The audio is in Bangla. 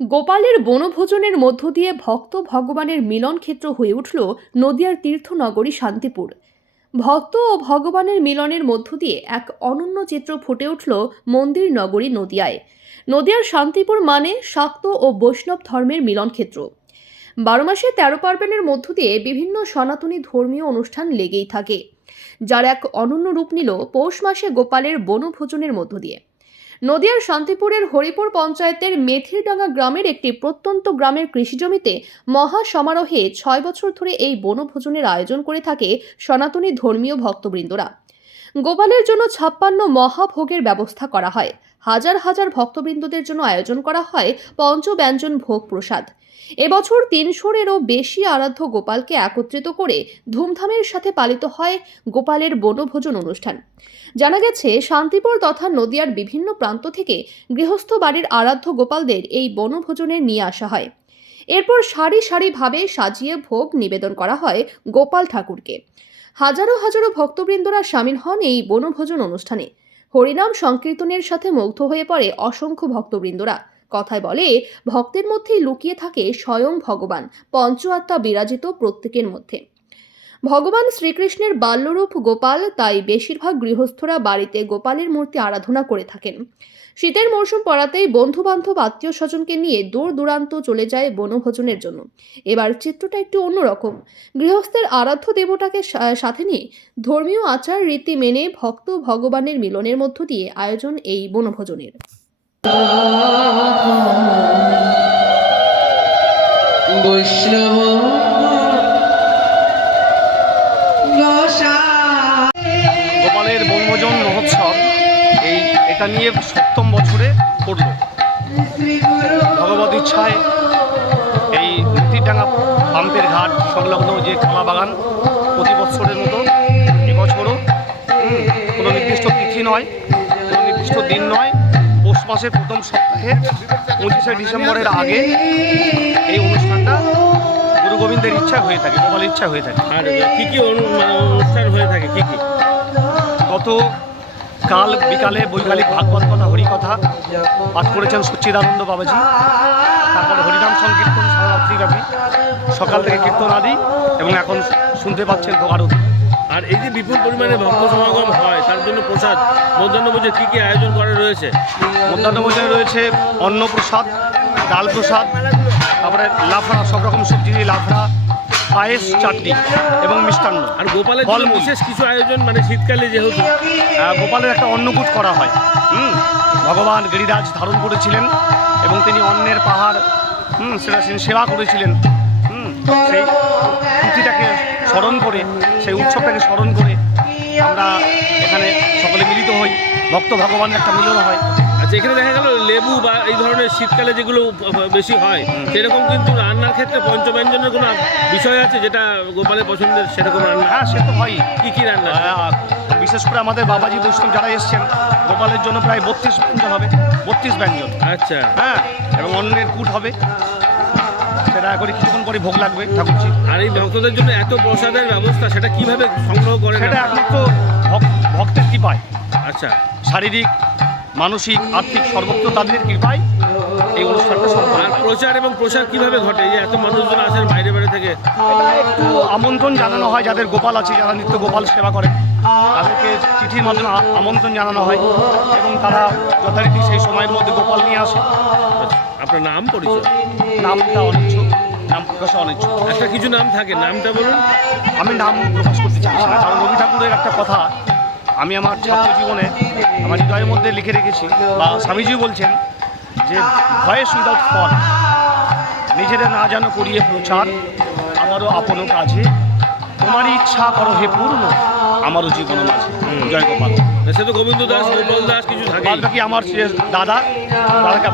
গোপালের বনভোজনের মধ্য দিয়ে ভক্ত ভগবানের মিলন ক্ষেত্র হয়ে উঠল নদিয়ার তীর্থনগরী শান্তিপুর। ভক্ত ও ভগবানের মিলনের মধ্য দিয়ে এক অনন্য চিত্র ফুটে উঠল মন্দির নগরী নদিয়ায়। নদিয়ার শান্তিপুর মানে শাক্ত ও বৈষ্ণব ধর্মের মিলন ক্ষেত্র বারো মাসে তেরো পার্বণের মধ্য দিয়ে বিভিন্ন সনাতনী ধর্মীয় অনুষ্ঠান লেগেই থাকে, যার এক অনন্য রূপ নিল পৌষ মাসে গোপালের বনভোজনের মধ্য দিয়ে। নদিয়ার শান্তিপুরের হরিপুর পঞ্চায়েতের মেথিরডাঙ্গা গ্রামের একটি প্রত্যন্ত গ্রামের কৃষিজমিতে মহা সমারোহে ছয় বছর ধরে এই বনভোজনের আয়োজন করে থাকে সনাতনী ধর্মীয় ভক্তবৃন্দরা। গোপালের জন্য ছাপ্পান্ন মহাভোগের ব্যবস্থা করা হয়। হাজার হাজার ভক্তবৃন্দদের জন্য আয়োজন করা হয় পঞ্চব্যঞ্জন ভোগ প্রসাদ। এবছর তিনশোরেরও বেশি আরাধ্য গোপালকে একত্রিত করে ধুমধামের সাথে পালিত হয় গোপালের বনভোজন অনুষ্ঠান। জানা গেছে, শান্তিপুর তথা নদিয়ার বিভিন্ন প্রান্ত থেকে গৃহস্থ বাড়ির আরাধ্য গোপালদের এই বনভোজনে নিয়ে আসা হয়। এরপর সারি সারিভাবে সাজিয়ে ভোগ নিবেদন করা হয় গোপাল ঠাকুরকে। হাজারো হাজারো ভক্তবৃন্দরা সামিল হন এই বনভোজন অনুষ্ঠানে। হরিনাম সংকীর্তনের সাথে মুগ্ধ হয়ে পড়ে অসংখ্য ভক্তবৃন্দরা। কথায় বলে, ভক্তের মধ্যেই লুকিয়ে থাকে স্বয়ং ভগবান পঞ্চ আত্মা বিরাজিত প্রত্যেকের মধ্যে। ভগবান শ্রীকৃষ্ণের বাল্যরূপ গোপাল তাই বেশিরভাগ গৃহস্থরা বাড়িতে গোপালের মূর্তি আরাধনা করে থাকেন। শীতের মরশুম পড়াতেই বন্ধু বান্ধব আত্মীয় স্বজনকে নিয়ে দূর দূরান্ত চলে যায় বনভোজনের জন্য। এবার চিত্রটা একটু অন্যরকম। গৃহস্থের আরাধ্য দেবতাকে সাথে নিয়ে ধর্মীয় আচার রীতি মেনে ভক্ত ভগবানের মিলনের মধ্য দিয়ে আয়োজন এই বনভোজনের। বৈষ্ণব এটা নিয়ে সপ্তম বছরে পড়ল। ভগবত ইচ্ছায় এই মুক্তিরডাঙ্গা পাম্পের ঘাট সংলগ্ন যে কলা বাগান প্রতি বছরের মতো এবছরও কোনো নির্দিষ্ট তিথি নয় কোনো নির্দিষ্ট দিন নয়। পৌষ মাসের প্রথম সপ্তাহে পঁচিশে ডিসেম্বরের আগে এই অনুষ্ঠানটা গুরু গোবিন্দের ইচ্ছা হয়ে থাকে গোপালের ইচ্ছা হয়ে থাকে। আর কী কি মানে অনুষ্ঠান হয়ে থাকে কী কী? গত কাল বিকালে বৈকালিক ভাগবত কথা হরিকথা পাঠ করেছেন সচ্চিদানন্দ বাবাজি। তারপরে হরিনাম সংকীর্তন সারা রাত্রিব্যাপী সকাল থেকে কীর্তন আদি এবং এখন শুনতে পাচ্ছেন ভোগারতি। আর এই যে বিপুল পরিমাণে ভক্ত সমাগম হয় তার জন্য প্রসাদ মধ্যাহ্ন ভোজে কী কি আয়োজন করা রয়েছে? মধ্যাহ্ন ভোজনে রয়েছে অন্ন প্রসাদ ডাল প্রসাদ তারপরে লাফড়া সব রকম সবজি লাফড়া পায়েস চাটনি এবং মিষ্টান্ন। আর গোপালের ফলমূল। বিশেষ কিছু আয়োজন মানে শীতকালে যেহেতু। গোপালের একটা অন্নকূট করা হয়। হুম ভগবান গিরিরাজ ধারণ করেছিলেন এবং তিনি অন্নের পাহাড় হুম সেটা সেবা করেছিলেন। হুম সেই তিথিটাকে স্মরণ করে সেই উৎসবটাকে স্মরণ করে আমরা এখানে সকলে মিলিত হই। ভক্ত ভগবানের একটা মিলন হয়। আচ্ছা এখানে দেখা গেল লেবু বা এই ধরনের শীতকালে যেগুলো বেশি হয় সেরকম কিন্তু রান্নার ক্ষেত্রে পঞ্চব্যঞ্জনের কোনো বিষয় আছে যেটা গোপালের পছন্দের সেরকম রান্না? হ্যাঁ সে তো হয়ই কী কী রান্না? বিশেষ করে আমাদের বাবাজি বৈষ্ণব যারা এসছেন গোপালের জন্য প্রায় বত্রিশ ব্যঞ্জন হবে বত্রিশ ব্যঞ্জন। আচ্ছা। হ্যাঁ এবং অন্যের কুট হবে। সেটা করে কিছুক্ষণ পরে ভোগ লাগবে ঠাকুরজি। আর এই ভক্তদের জন্য এত প্রসাদের ব্যবস্থা সেটা কীভাবে সংগ্রহ করেন? সেটা? একমাত্র ভক- ভক্তের কৃপায়। আচ্ছা। শারীরিক মানসিক আর্থিক সর্বত্র তাদের কৃপায় এই অনুষ্ঠানটা সম্পন্ন আর প্রচার এবং প্রসার কীভাবে ঘটে? যে এত মানুষজন আসেন বাইরে বাইরে থেকে। একটু আমন্ত্রণ জানানো হয় যাদের গোপাল আছে যারা নিত্য গোপাল সেবা করে। তাদেরকে চিঠির মাধ্যমে আমন্ত্রণ জানানো হয় এবং তারা যথারীতি সেই সময়ের মধ্যে গোপাল নিয়ে আসে। আচ্ছা, আপনার নাম পরিচয়? নামটা অনিচ্ছুক। নাম প্রকাশে অনিচ্ছুক। একটা কিছু নাম থাকে? নামটা বলুন। আমি নাম প্রকাশ করতে চাই কারণ রবি ঠাকুরের একটা কথা আমি আমার ছাত্র জীবনে আমার হৃদয়ের মধ্যে লিখে রেখেছি বা স্বামীজি বলছেন যে ভয়েস উইদাউট ফল নিজেদের না যেন করিয়ে প্রচার আমারও আপন কাজে তোমারই ইচ্ছা করো হে পূর্ণ আমারও জীবন মাঝে। জয় গোপাল। সে তো গোবিন্দ দাস গোপাল দাস কিছু থাকে বাকি আমার দাদা দাদাকে